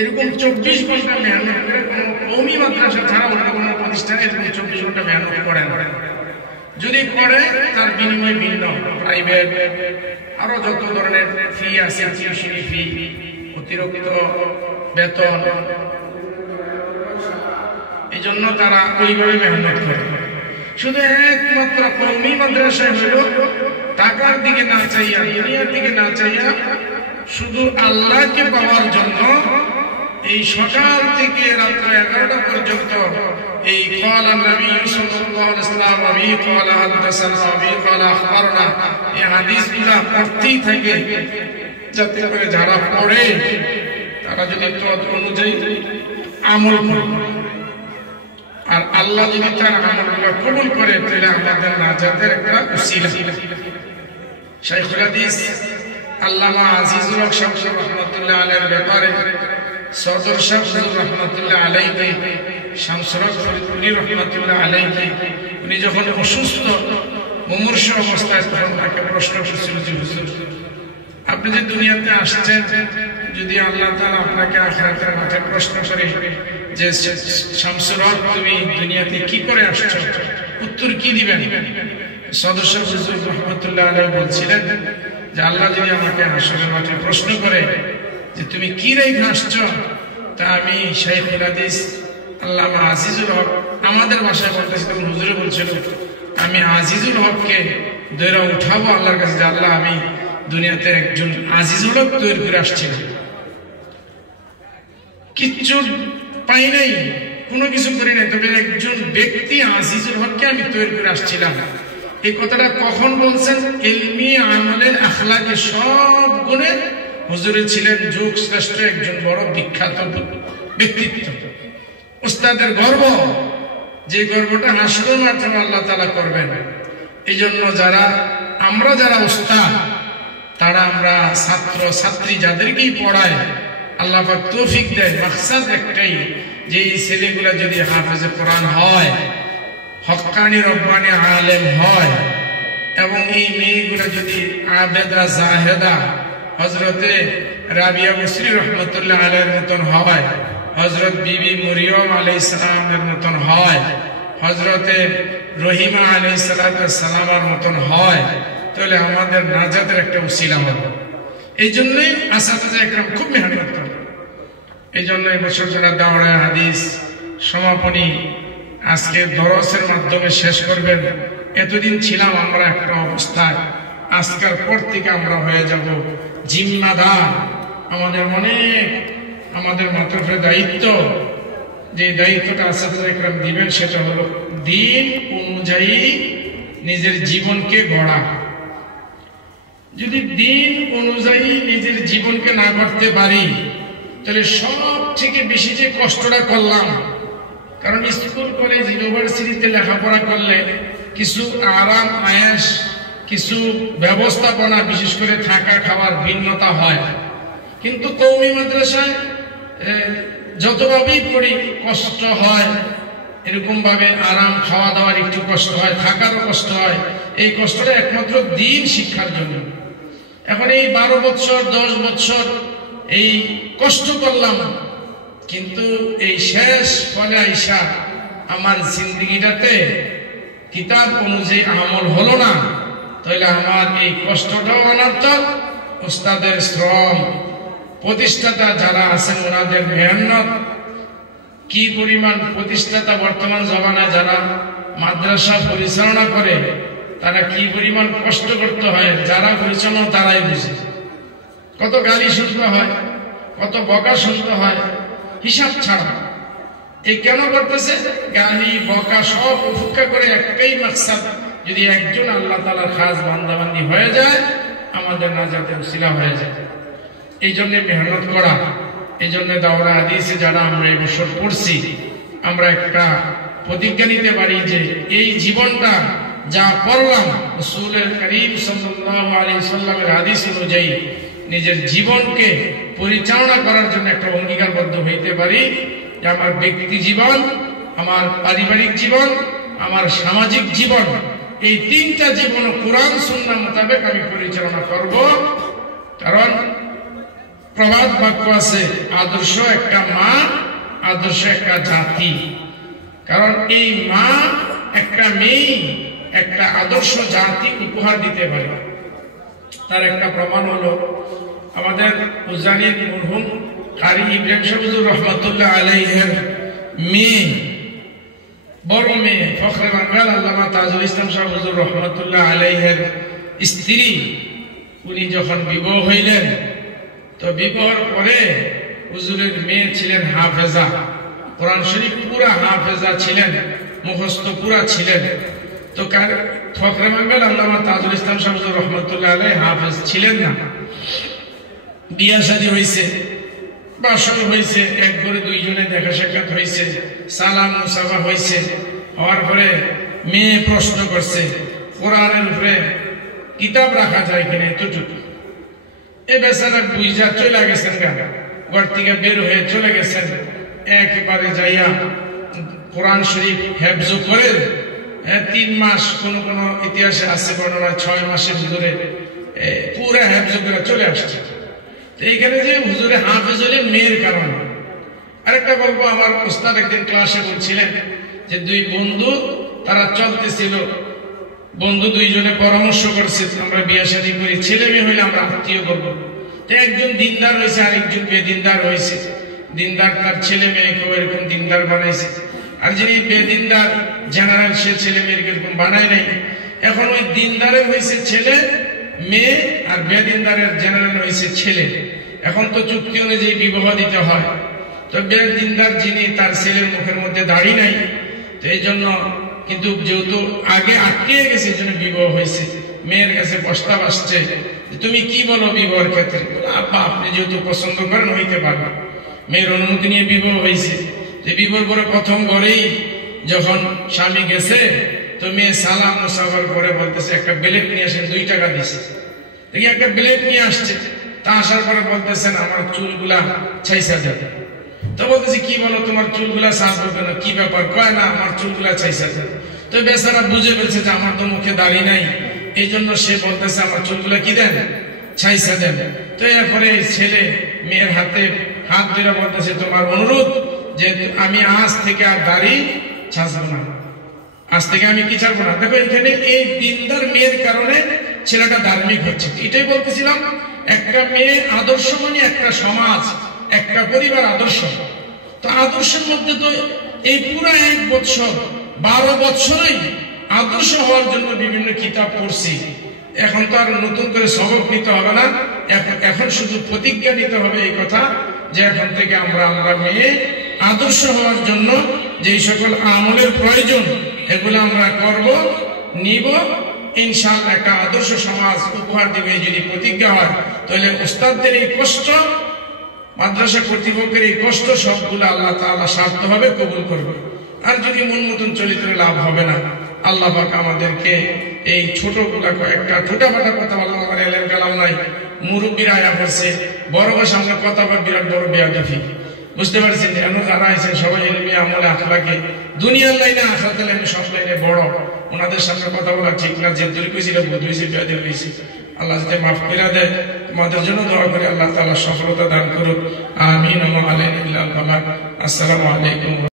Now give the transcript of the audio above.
এরকম 24 ঘন্টা মেহনত করে কোনো কওমি মাদ্রাসা ছাড়া অন্য কোনো প্রতিষ্ঠানে এরকম 24 ঘন্টা মেহনত করে না। যদি করে তার বিনিময় ভিন্ন, প্রাইভেট আরো যত ধরনের ফি আছে, টিউশনি ফি, অতিরিক্ত বেতন, এই জন্য তারা ওইভাবে মেহনত করে। শুধু একমাত্র কওমি মাদ্রাসায় হলো টাকার দিকে না চাইয়া, দুনিয়ার দিকে না চাইয়া, শুধু আল্লাহকে পাওয়ার জন্য এই সকাল থেকে রাত্র 11টা পর্যন্ত এই ক্বালা নবী সাল্লাল্লাহু আলাইহি ওয়াসাল্লাম ওয়া ক্বালা হাদাসানা ওয়া ক্বালা আখবারনা এই হাদিসগুলো পড়তেই থাকে, যাতে করে যারা পড়ে তারা যদি তদ অনুযায়ী আমল করে আর আল্লাহ যদি তার আমলগুলো কবুল করে তাহলে আমাদের নাজাতের একটা উসিলা। শাইখুল হাদিস আল্লামা আজিজুল হক সাহেব রাহমাতুল্লাহ আলাইহির ব্যাপারে সদর সাহেব রাহমাতুল্লাহ আলাইহি, শামসুল হক ফরিদপুরি রাহমাতুল্লাহ আলাইহি, উনি যখন অসুস্থ মুমূর্ষু অবস্থায় তখন তাকে প্রশ্ন করছিল যে হুজুর, আপনি যে দুনিয়াতে আসছেন, যদি আল্লাহ তাআলা আপনাকে আখিরাতের মাঠে প্রশ্ন করে যে শামসুল হক তুমি দুনিয়াতে কি করে আসছো, উত্তর কি দিবেন? সদস্য হুজুর রাহমাতুল্লাহ আলাইহি বলছিলেন যে আল্লাহ যদি আমাকে হাসরের মাঠে প্রশ্ন করে যে তুমি কি রেখে আসছো, তা আমি শাইখুল হাদিস আল্লামা আজিজুল হক, আমাদের ভাষায় বলতেছি তখন হুজুরে বলছিল আমি আজিজুল হককে ধরে উঠাবো আল্লাহর কাছে যে আল্লাহ আমি দুনিয়াতে একজন আজিজুল হক তৈরি করে আসছিলাম, কিচ্ছু পাই নাই, কোনো কিছু করি নাই, তবে একজন ব্যক্তি আজিজুল হককে আমি তৈরি করে আসছিলাম। এই কথাটা কখন বলছেন? ইলমি, আমলে, আখলাকে সব গুণে হুজুরে ছিলেন যুগ শ্রেষ্ঠ একজন বড় বিখ্যাত ব্যক্তিত্ব, উস্তাদের গর্ব, যে গর্বটা হাসরের মাঠে আল্লাহ তাআলা করবেন। এই জন্য আমরা যারা উস্তাদ, তারা আমরা ছাত্র ছাত্রী যাদেরকেই পড়ায় আল্লাহ পাক তৌফিক দেয়, মাকসাদ একটাই যে এই ছেলেগুলা যদি হাফেজে কোরআন হয়, হক্কানি রব্বানি আলেম হয়, এবং এই মেয়েগুলা যদি আবেদা জাহেদা হযরতে রাবিয়া বসরি রাহমাতুল্লাহ আলাইহির মতন হয়, হযরত বিবি মরিয়ম আলাইহিস সালামের মতন হয়, হযরতে রহিমা আলাইহিস সালামের মতন হয়, তাহলে আমাদের নাজাতের একটা উসিলা হবে। এই জন্যই আসাতিজা একরাম খুব মেহনত করেন। এই জন্য এই বছর যারা দাওরা হাদিস সমাপনী আজকে দরসের মাধ্যমে শেষ করবেন, এতদিন ছিলাম আমরা একটা অবস্থায়, আজকের পর থেকে আমরা হয়ে যাব জিম্মাদার। আমাদের আমাদের মাথায় দায়িত্ব, যে দায়িত্বটা আসাতিজা একরাম দিবেন সেটা হলো দিন অনুযায়ী নিজের জীবনকে গড়া। যদি দিন অনুযায়ী নিজের জীবনকে না করতে পারি তাহলে সব থেকে বেশি যে কষ্টটা করলাম, কারণ স্কুল কলেজ ইউনিভার্সিটিতে লেখাপড়া করলে কিছু আরাম আয়েশ, কিছু ব্যবস্থাপনা, বিশেষ করে থাকা খাওয়ার ভিন্নতা হয়, কিন্তু কওমি মাদ্রাসায় যতভাবেই পড়ি কষ্ট হয়, এরকম ভাবে আরাম, খাওয়া দাওয়ার একটু কষ্ট হয়, থাকারও কষ্ট হয়। এই কষ্টটা একমাত্র দিন শিক্ষার জন্য। এখন এই 12 বছর 10 বছর এই কষ্ট করলাম, কিন্তু এই শেষ ফলে আইসা আমার জিন্দেগিটাতে কিতাব অনুযায়ী আমল হলো না, তাহলে আমার এই কষ্টটাও অনর্থক, উস্তাদের শ্রম, প্রতিষ্ঠাতা যারা আছেন ওনাদের মেহনত, কি পরিমাণ প্রতিষ্ঠাতা বর্তমান জমানায় যারা মাদ্রাসা পরিচালনা করে তারা কি পরিমাণ কষ্ট করতে হয়, যারা পরিচালনা তারাই বুঝে। কত গালি শুনতে হয়, কত বকা শুনতে হয়, হিসাব ছাড়া। এই কেন করতেছে? গালি বকা সব উপেক্ষা করে একটাই মাকসাদ, যদি একজন আল্লাহ তাআলার খাস বান্দাবান্দি হয়ে যায়, আমাদের নাজাতের উসিলা হয়ে যায়। এই জন্য মেহনত করা। এই জন্য দাওরা হাদিসে যারা আমরা এই বছর পড়ছি, আমরা একটা প্রতিজ্ঞা নিতে পারি যে এই জীবনটা যা পড়লাম রাসূলের করিম সাল্লাল্লাহু আলাইহি ওয়াসাল্লামের হাদিস অনুযায়ী নিজের জীবনকে পরিচালনা করার জন্য একটা অঙ্গীকারবদ্ধ হইতে পারি যে আমার ব্যক্তি জীবন, আমার পারিবারিক জীবন, আমার সামাজিক জীবন, এই তিনটা জীবন কোরআন সুন্নাহ মোতাবেক আমি পরিচালনা করব। কারণ প্রবাদ বাক্য আছে, আদর্শ একটা মা, আদর্শ একটা জাতি। কারণ এই মা একটা মেয়ে একটা আদর্শ জাতি উপহার দিতে পারে। তার একটা প্রমাণ হলো আমাদের উজানির মরহুম কারি ইব্রাহিম শাহ হুজুর রহমাতুল্লাহ আলাইহির মেয়ে, বড় মেয়ে ফখরে বাঙ্গাল আল্লামা তাজুল ইসলাম শাহ হুজুর রহমাতুল্লাহ আলাইহির স্ত্রী, উনি যখন বিবাহ হইলেন, তো বিবাহের পরে হুজুরের মেয়ে ছিলেন হাফেজা, কোরআন শরীফ পুরা হাফেজা ছিলেন, মুখস্থ পুরা ছিলেন। তো ফখরে বাঙ্গাল আল্লামা তাজুল ইসলাম শাহ হুজুর রহমাতুল্লাহ আলাইহি হাফেজ ছিলেন না। বিয়া শাদী হয়েছে, বাসর হয়েছে, এক ঘরে দুইজনে দেখা সাক্ষাৎ হয়েছে, সালাম মুসাফা হয়েছে। হওয়ার পরে মেয়ে প্রশ্ন করছে কোরআনের উপরে কিতাব রাখা যায় কিনা এতটুকু। এ বেচারা বুঝা চলে গেছেন, ঘর থেকে বের হয়ে চলে গেছেন, একেবারে যাইয়া কোরআন শরীফ হেফজ করে 3 মাস, কোন কোন ইতিহাসে আছে বর্ণনা 6 মাসের ভিতরে পুরা হেফজ করে চলে আসছে। এইখানে যে হুজুরে হাফেজ হলেন মেয়ের কারণে। আরেকটা গল্প, আমার উস্তাদ একদিন ক্লাসে বলছিলেন যে 2 বন্ধু তারা চলতেছিল, বন্ধু দুইজনে পরামর্শ করছে আমরা বিয়ে শাদী করি, ছেলে মেয়ে হইলে আমরা আত্মীয় করবো। তো একজন দিনদার হয়েছে, আরেকজন বেদিনদার হয়েছে। দিনদার তার ছেলে মেয়েকেও এরকম দিনদার বানাইছে, আর যিনি বেদিনদার জেনারেল সে ছেলে মেয়েকে এরকম বানায় নাই। এখন ওই দিনদারের হয়েছে ছেলে মেয়ে, আর বেদিনদারের জেনারেল হয়েছে ছেলে। এখন তো চুক্তি অনুযায়ী বিবাহ দিতে হয়। তো বেদিনদার যিনি, তার ছেলের মুখের মধ্যে দাড়ি নাই, তো এই জন্য, কিন্তু যেহেতু আগে আটকে গেছে এই জন্য বিবাহ হয়েছে। মেয়ের কাছে প্রস্তাব আসছে, তুমি কি বলো বিবাহের ক্ষেত্রে? আব্বা আপনি যেহেতু পছন্দ করেন হইতে পারবেন। মেয়ের অনুমতি নিয়ে বিবাহ হয়েছে। বিবাহ করে প্রথম ঘরেই যখন স্বামী গেছে, তো মেয়ে সালাম মুসাফার করে বলতেছে একটা ব্লেড নিয়ে আসেন, 2 টাকা দিছে। দেখি একটা ব্লেড নিয়ে আসছে, তা আসার পরে বলতেছেন আমার চুলগুলা ছাইসা যাবে। তো বলতেছি কি বলো, তোমার চুলগুলা সাজবো কেন, কি ব্যাপার? কয় না আমার চুলগুলা ছাইসা যাবে। তো বেচারা বুঝে ফেলছে যে আমার তো মুখে দাড়ি নাই, এই জন্য সে বলতেছে আমার চুলগুলা কি দেন, ছাইসা দেন। তো এরপরে ছেলে মেয়ের হাতে হাত ধরে বলতেছে তোমার অনুরোধ যে আমি আজ থেকে আর দাড়ি ছাঁচবো না, আজ থেকে আমি কি ছাড়বো না। দেখো এখানে এই দিনদার মেয়ের কারণে ছেলেটা ধার্মিক হচ্ছে। এটাই বলতেছিলাম, একটা মেয়ে আদর্শ মানে একটা সমাজ, একটা পরিবার আদর্শ। তো আদর্শের মধ্যে তো এই পুরা 1 বছর 12 বছরই আদর্শ হওয়ার জন্য বিভিন্ন কিতাব পড়ছি। এখন তো আর নতুন করে সবক নিতে হবে না, এখন শুধু প্রতিজ্ঞা নিতে হবে এই কথা যে এখন থেকে আমরা মেয়ে আদর্শ হওয়ার জন্য যেই সকল আমলের প্রয়োজন এগুলো আমরা করব, নিব, ইনশাআল্লাহ একটা আদর্শ সমাজ উপহার দিবে। যদি প্রতিজ্ঞা হয় তাহলে উস্তাদদের এই কষ্ট, মাদ্রাসা কর্তৃপক্ষের এই কষ্ট সবগুলো আল্লাহ তাআলা সার্থকভাবে কবুল করবে। আর যদি মন মতন চলিত লাভ হবে না। আল্লাহ পাক আমাদেরকে এই ছোটগুলা কয়েকটা ছোটখাটো কথা বলা, আমার এলেম কালাম নাই, মুরব্বীরা আয়া করছে, বড়দের সামনে কথা বলা বিরাট বড় বেয়াদবি, বুঝতে পারছেন? এমন যারা আছেন সবাই এলমি আমলে আখলাকে, দুনিয়ার লাইনে আখলাতের লাইনে সব লাইনে বড়, ওনাদের সামনে কথা বলা ঠিক না। যে দূর কইছিল বোধ হয়েছে, বেয়াদবি হয়েছে। আল্লাহ যাতে মাফ করে দেয়। তোমাদের জন্য দোয়া করে আল্লাহ তাআলা সফলতা দান করুক। আমিন। আসসালামু আলাইকুম।